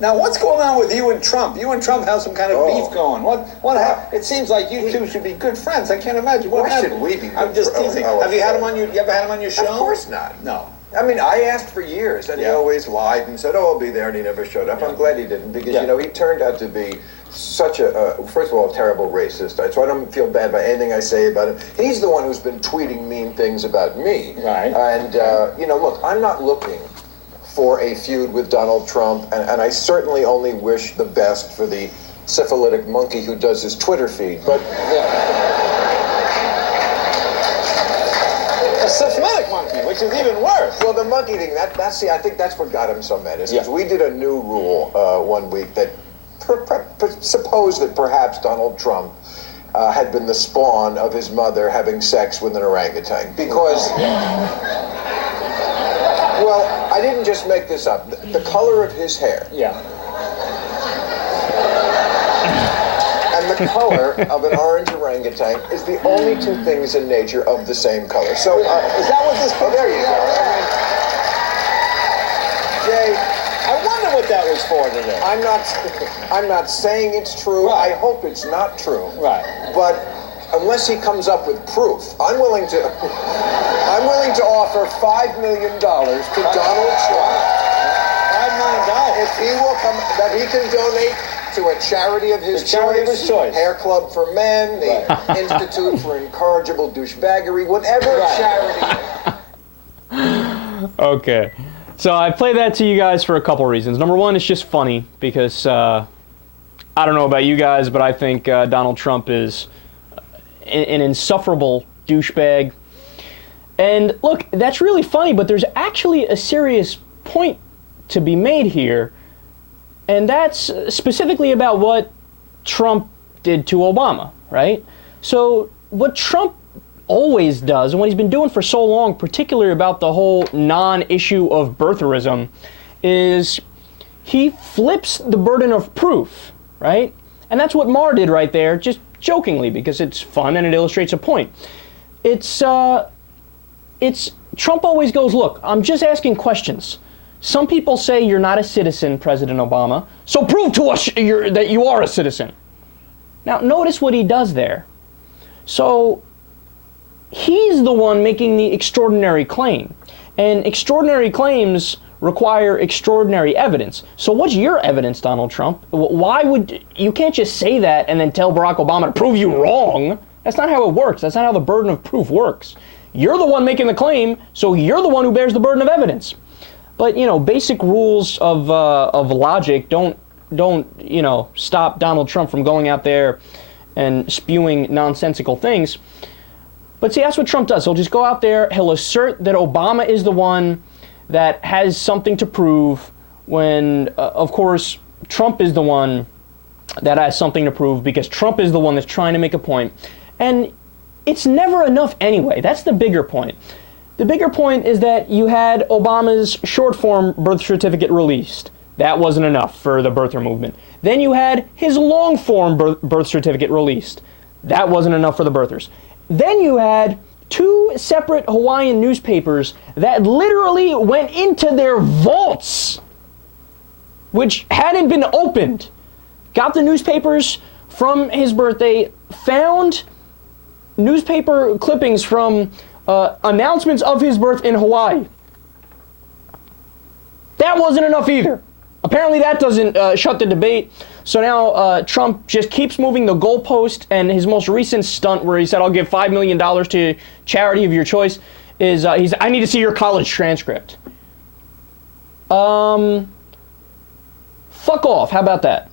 Now, what's going on with you and Trump? You and Trump have some kind of beef going. What happened? It seems like you two should be good friends. I can't imagine what happened. Why should we be? I'm just teasing. Have you had him on your? You ever had him on your show? Of course not. No. I mean, I asked for years, and he always lied and said, "Oh, I'll be there," and he never showed up. I'm glad he didn't, because you know he turned out to be such a first of all, a terrible racist. So I don't feel bad by anything I say about him. He's the one who's been tweeting mean things about me. Right. And you know, look, I'm not looking for a feud with Donald Trump, and I certainly only wish the best for the syphilitic monkey who does his Twitter feed. But a syphilitic monkey, which is even worse. Well, the monkey thing, see, I think that's what got him so mad. Is we did a new rule one week that supposed that perhaps Donald Trump had been the spawn of his mother having sex with an orangutan. Because, well, I didn't just make this up. The color of his hair. Yeah. And the color of an orange orangutan is the only two things in nature of the same color. So, is that what this? Oh, there you go. Jay, I wonder what that was for today. I'm not saying it's true. Right. I hope it's not true. Right. But unless he comes up with proof, I'm willing to offer $5 million to Donald Trump. $5 million. If he will come, that he can donate to a charity of his choice. Hair Club for Men, the Institute for Incorrigible Douchebaggery, whatever charity. Okay. So I play that to you guys for a couple reasons. Number one, it's just funny because I don't know about you guys, but I think Donald Trump is an insufferable douchebag. And look, that's really funny, but there's actually a serious point to be made here, and that's specifically about what Trump did to Obama, right? So what Trump always does, and what he's been doing for so long, particularly about the whole non-issue of birtherism, is he flips the burden of proof, right? And that's what Maher did right there, just jokingly, because it's fun and it illustrates a point. It's Trump always goes, look, I'm just asking questions. Some people say you're not a citizen, President Obama, so prove to us that you are a citizen. Now, notice what he does there. So he's the one making the extraordinary claim. And extraordinary claims require extraordinary evidence. So what's your evidence, Donald Trump? You can't just say that and then tell Barack Obama to prove you wrong. That's not how it works. That's not how the burden of proof works. You're the one making the claim, so you're the one who bears the burden of evidence. But, you know, basic rules of logic don't stop Donald Trump from going out there and spewing nonsensical things. But see, that's what Trump does. He'll just go out there, he'll assert that Obama is the one that has something to prove when, of course, Trump is the one that has something to prove because Trump is the one that's trying to make a point. And it's never enough anyway. That's the bigger point. The bigger point is that you had Obama's short form birth certificate released. That wasn't enough for the birther movement. Then you had his long form birth certificate released. That wasn't enough for the birthers. Then you had two separate Hawaiian newspapers that literally went into their vaults, which hadn't been opened, got the newspapers from his birthday, found newspaper clippings from announcements of his birth in Hawaii. That wasn't enough either. Apparently that doesn't shut the debate. So now Trump just keeps moving the goalpost, and his most recent stunt where he said, I'll give $5 million to charity of your choice, is I need to see your college transcript. Fuck off. How about that?